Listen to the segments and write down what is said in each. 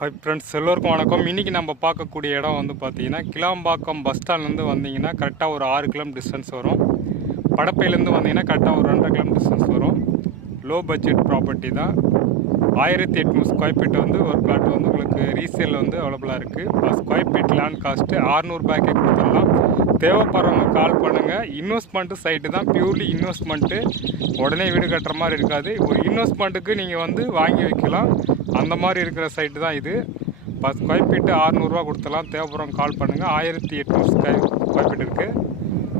Hi friends, எல்லோருக்கும் வணக்கம். இன்றைக்கி நம்ம பார்க்கக்கூடிய இடம் வந்து பார்த்திங்கன்னா கிளாம்பாக்கம் பஸ் ஸ்டாண்ட்லேருந்து வந்தீங்கன்னா கரெக்டாக ஒரு 6 கிலோமீட்டர் டிஸ்டன்ஸ் வரும். படப்பையிலேருந்து வந்தீங்கன்னா கரெக்டாக ஒரு 2.5 கிலோமீட்டர் டிஸ்டன்ஸ் வரும். லோ பட்ஜெட் ப்ராப்பர்ட்டி தான். 1800 ஸ்கொயர் ஃபீட் வந்து ஒரு பிளாட் வந்து உங்களுக்கு ரீசேல் வந்து அவைலபிளாக இருக்குது. ஸ்கொயர் ஃபீட் லேண்ட் காஸ்ட்டு 600 ரூபாய்க்கே கொடுத்துடலாம். தேவைப்படுறவங்க கால் பண்ணுங்கள். இன்வெஸ்ட்மெண்ட்டு சைட்டு தான், பியூர்லி இன்வெஸ்ட்மெண்ட்டு. உடனே வீடு கட்டுற மாதிரி இருக்காது. ஒரு இன்வெஸ்ட்மெண்ட்டுக்கு நீங்கள் வந்து வாங்கி வைக்கலாம், அந்த மாதிரி இருக்கிற சைட்டு தான் இது. ஸ்கொயர் ஃபீட்டு 600 கொடுத்துடலாம். தேவைப்படுறவங்க கால் பண்ணுங்கள். 1800 ஸ்கொயர் ஃபீட் இருக்குது.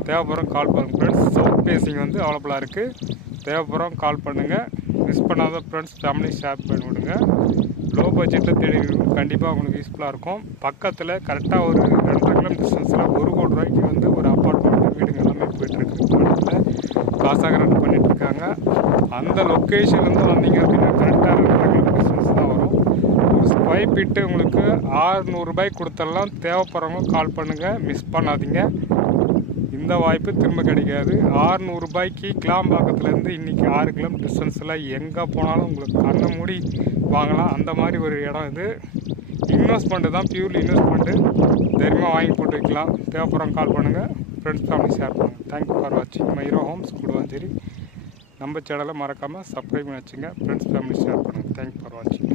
தேவைப்படுறவங்க கால் பண்ணுங்கள் ஃப்ரெண்ட்ஸ். சவுத் பேசிங் வந்து அவைலபிளாக இருக்குது. தேவைப்படுறவங்க கால் பண்ணுங்கள். மிஸ் பண்ணாத ஃப்ரெண்ட்ஸ் ஃபேமிலி ஷேர் பண்ணி விடுங்க. லோ பட்ஜெட்டில் தேடி கண்டிப்பாக உங்களுக்கு யூஸ்ஃபுல்லாக இருக்கும். பக்கத்தில் கரெக்டாக ஒரு 2.5 கிலோமீட்டர் டிஸ்டன்ஸில் 1 கோடி ரூபாய்க்கு வந்து ஒரு அப்பார்ட்மெண்ட் வீடுங்க எல்லாமே போயிட்டுருக்கு. பக்கத்தில் காசாக ரன் பண்ணிகிட்ருக்காங்க. அந்த லொக்கேஷன்லேருந்து வந்தீங்க அப்படின்னா கரெக்டாக 2.5 கிலோமீட்டர் டிஸ்டன்ஸ் தான் வரும். ஒரு ஸ்கொயர் ஃபீட்டு உங்களுக்கு 600 ரூபாய்க்கு கொடுத்துடலாம். தேவைப்படுறவங்க கால் பண்ணுங்கள், மிஸ் பண்ணாதீங்க. இந்த வாய்ப்பு திரும்ப கிடைக்காது. 600 ரூபாய்க்கு கிளாம்பாக்கத்துலேருந்து இன்றைக்கி 6 கிலோமீட்டர் டிஸ்டன்ஸில் எங்கே போனாலும் உங்களுக்கு கண்ணை மூடி வாங்கலாம். அந்த மாதிரி ஒரு இடம் இது. இன்வெஸ்ட்மெண்ட்டு தான், பியூர்லி இன்வெஸ்ட்மெண்ட்டு. தைரியமாக வாங்கி போட்டு வைக்கலாம். தேவைப்படுறவங்க கால் பண்ணுங்கள். ஃப்ரெண்ட்ஸ் ஃபேமிலி ஷேர் பண்ணுங்கள். தேங்க்யூ ஃபார் வாட்சிங் மை ஹீரோ ஹோம்ஸ் கூடுவாஞ்சேரி. நம்ம சேனலை மறக்காமல் சப்ஸ்கிரைப் பண்ணி வச்சுங்க. ஃப்ரெண்ட்ஸ் ஃபேமிலி ஷேர் பண்ணுங்கள். தேங்க்யூ ஃபார் வாட்சிங்.